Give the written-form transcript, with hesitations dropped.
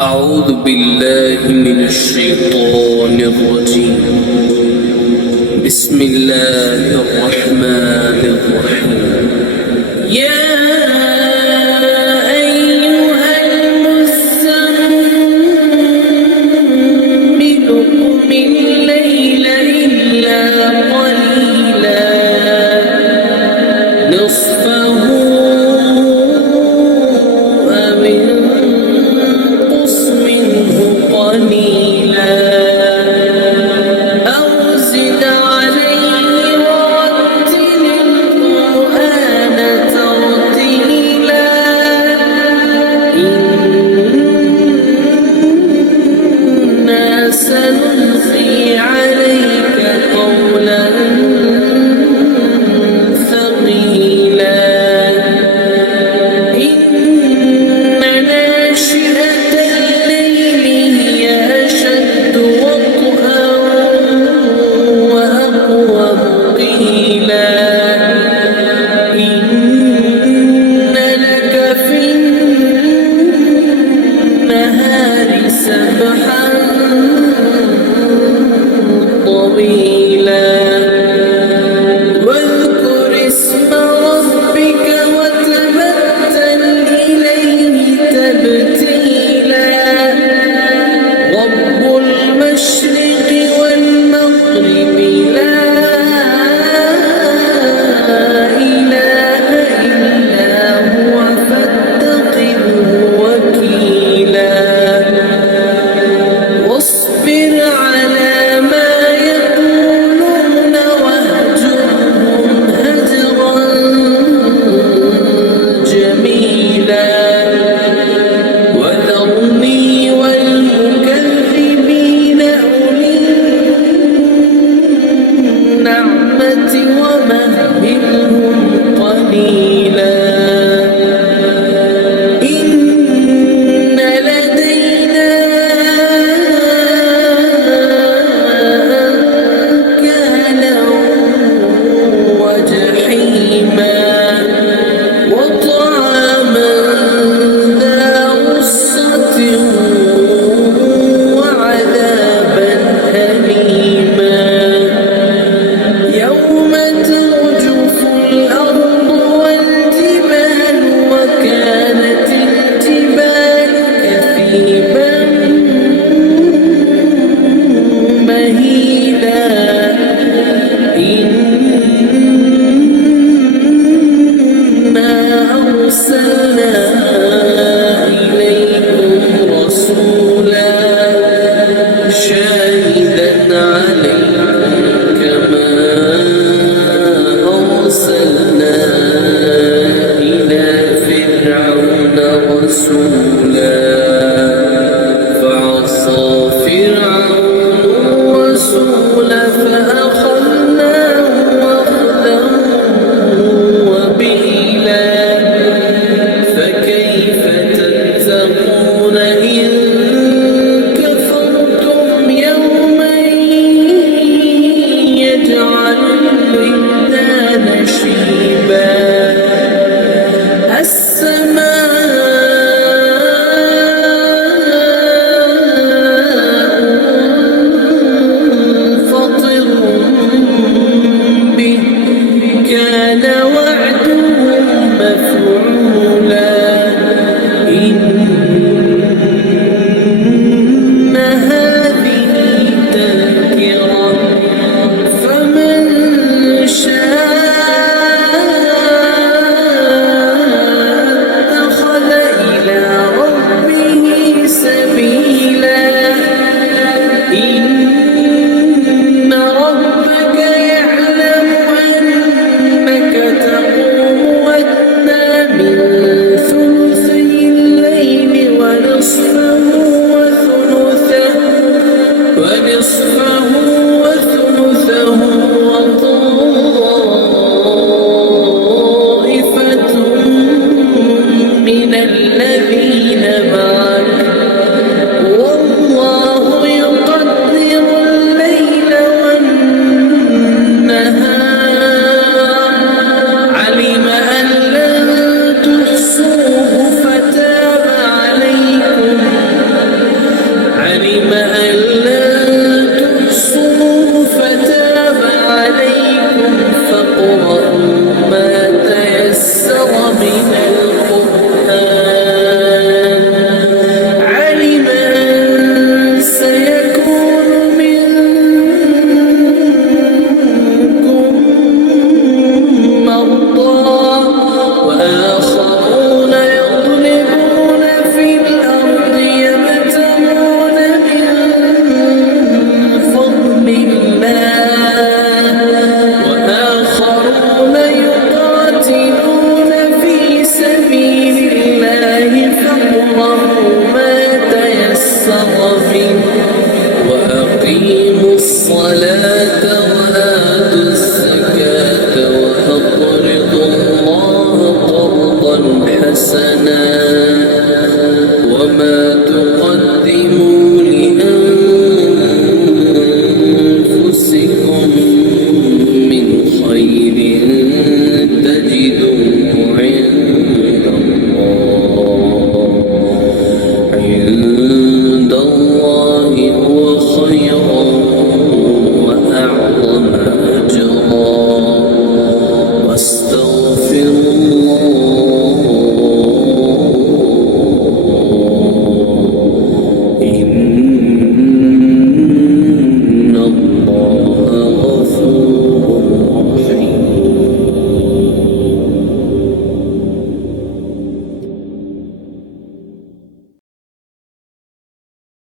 أعوذ بالله من الشيطان الرجيم. بسم الله الرحمن الرحيم. يا أيها المزمل قم الليل إلا قليلا نصفه أو انقص منه قليلا أو زد عليه ورتل القرآن ترتيلا إنا سنلقي عليك قولا ثقيلا إن ناشئة الليل هي أشد وطئا وأقوم قيلا إن لك في النهار سبحا طويلا واذكر اسم ربك وتبتل إليه تبتيلا رب المشرق والمغرب لا إله إلا هو فاتخذه وكيلا واصبر على ما يقولون واهجرهم هجرا جميلا وذرني والمكذبين أولي النعمة ومهلهم قليلا إن لدينا أنكالا وجحيما وطعاما ذا غصة وعذابا أليما يوم ترجف الأرض والجبال وكانت الجبال كثيبا مهيلا إنا أرسلنا إليكم رسولا شاهدا عليكم كما أرسلنا إلى فرعون رسولا تقاتلوا